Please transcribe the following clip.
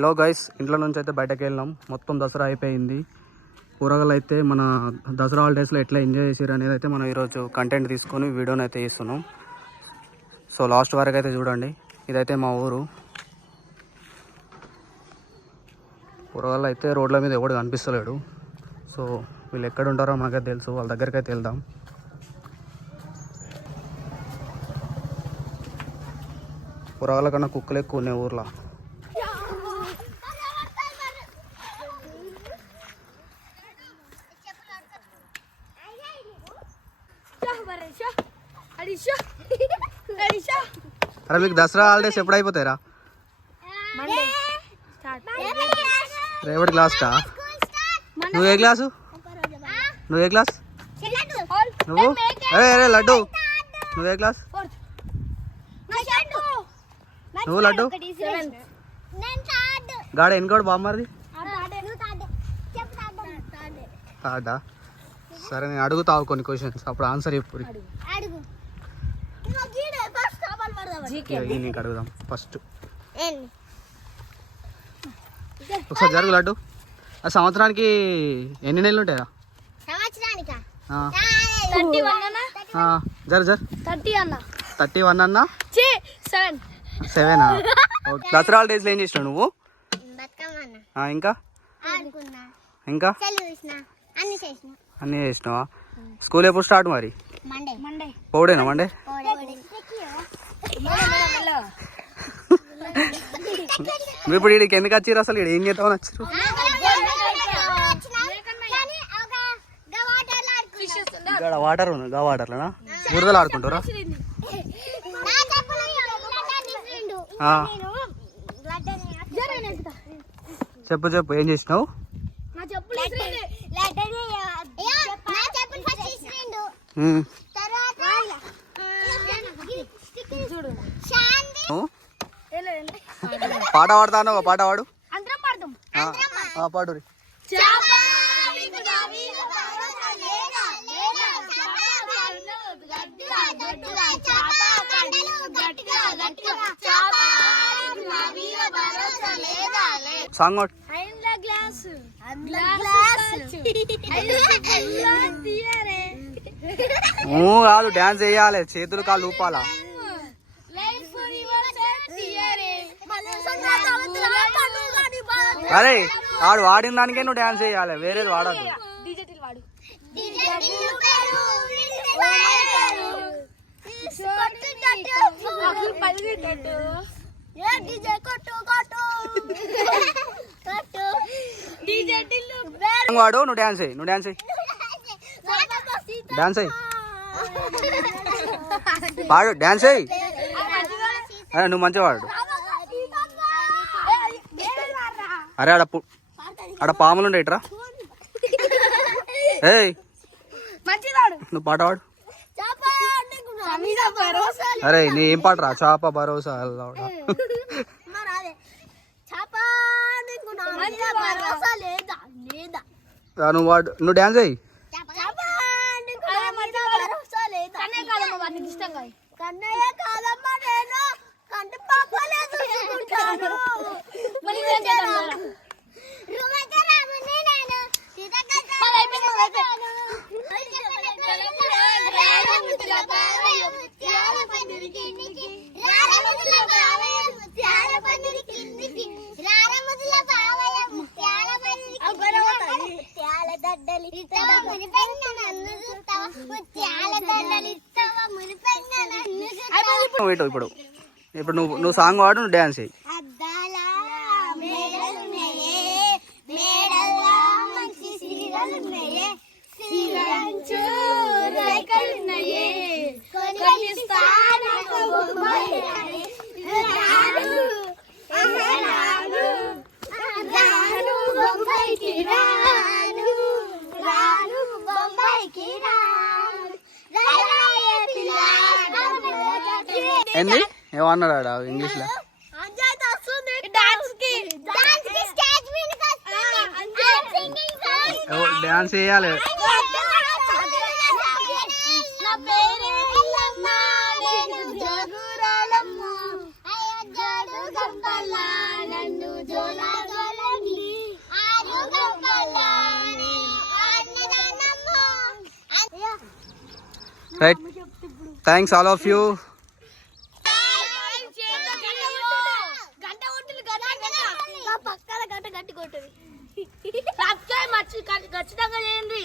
Hello guys, ఇంట్లో నుంచి అయితే బయటకు వెళ్ళినాం. మొత్తం దసరా అయిపోయింది. కూరగాయలు అయితే మన దసరా హాలిడేస్లో ఎట్లా ఎంజాయ్ చేసారు అనేది అయితే మనం ఈరోజు కంటెంట్ తీసుకొని వీడియోని అయితే ఇస్తున్నాం. సో లాస్ట్ వరకు అయితే చూడండి. ఇదైతే మా ఊరు. కూరగాయలు అయితే రోడ్ల మీద ఎవడు కనిపిస్తలేడు. సో వీళ్ళు ఎక్కడ ఉంటారో మనకైతే తెలుసు. వాళ్ళ దగ్గరికి అయితే వెళ్దాం. కూరగాయల కన్నా కుక్కలు ఎక్కువ ఉన్నాయి ఊర్లో. అరే మీకు దసరా హాలిడేస్ ఎప్పుడు అయిపోతాయిరా? రేపటి క్లాస్టా? నువ్వు ఏ క్లాసు? నువ్వు ఏ క్లాస్? నువ్వు అరే అరే లడ్డు, నువ్వే క్లాస్? నువ్వు లడ్డు గాడ ఎన్కోడు బామ్మది తాడా? సరే నేను అడుగుతావు కొన్ని క్వశ్చన్స్, అప్పుడు ఆన్సర్ చెప్పు. నీకు అడుగుదాం ఫస్ట్. ఒకసారి జరుగు లడ్డు. ఆ సంవత్సరానికి ఎన్ని నెలలు ఉంటాయా? జర జర 31 అన్నా 7. దసరా హాలిడేస్ ఏం చేసినావు నువ్వు? ఇంకా ఇంకా అన్నీ చేసినావా? స్కూల్ ఎప్పుడు స్టార్ట్ మరి? పోడేనా మండే? ఇప్పుడు వీడికి ఎందుకు వచ్చారు అసలు? ఇక్కడ ఏం చేద్దామని వచ్చారు? ఇక్కడ వాటర్ ఉంది. గా వాటర్లోనా బురదలు ఆడుకుంటారా? చెప్పు చెప్పు, ఏం చేసినావు? పాట పాడతాను, ఒక పాట పాడు. పాడు. సాంగ్ కాదు, డాన్స్ వేయాలి, చేతులు కాళ్ళు ఊపాలా. అరే వాడు వాడిన దానికే నువ్వు డాన్స్ వేయాలి, వేరేది వాడద్దు. వాడు నువ్వు డాన్స్ అయ్యి, నువ్వు డాన్స్ అయ్యి, డాన్స్ అయ్యి, పాడు, డాన్స్ అయ్యి. అరే నువ్వు మంచిగా వాడు. అరే ఆడ పాములు ఉండే ఇట్రా. ఏయ్ నువ్వు పాట పాడు. అరే నీ ఏం పాట రా? చాప భరోసా. నువ్వు వాడు, నువ్వు డాన్స్ అయ్యి. ఇప్పుడు ఇప్పుడు నువ్వు సాంగ్ వాడు, నువ్వు డాన్స్ చెయ్యి. ఏంది ఏమన్నాడా ఇంగ్లీష్ లో? డాన్స్ చేయాలి. జోలా right, thanks all of you. ఖచ్చితంగా చేయండి.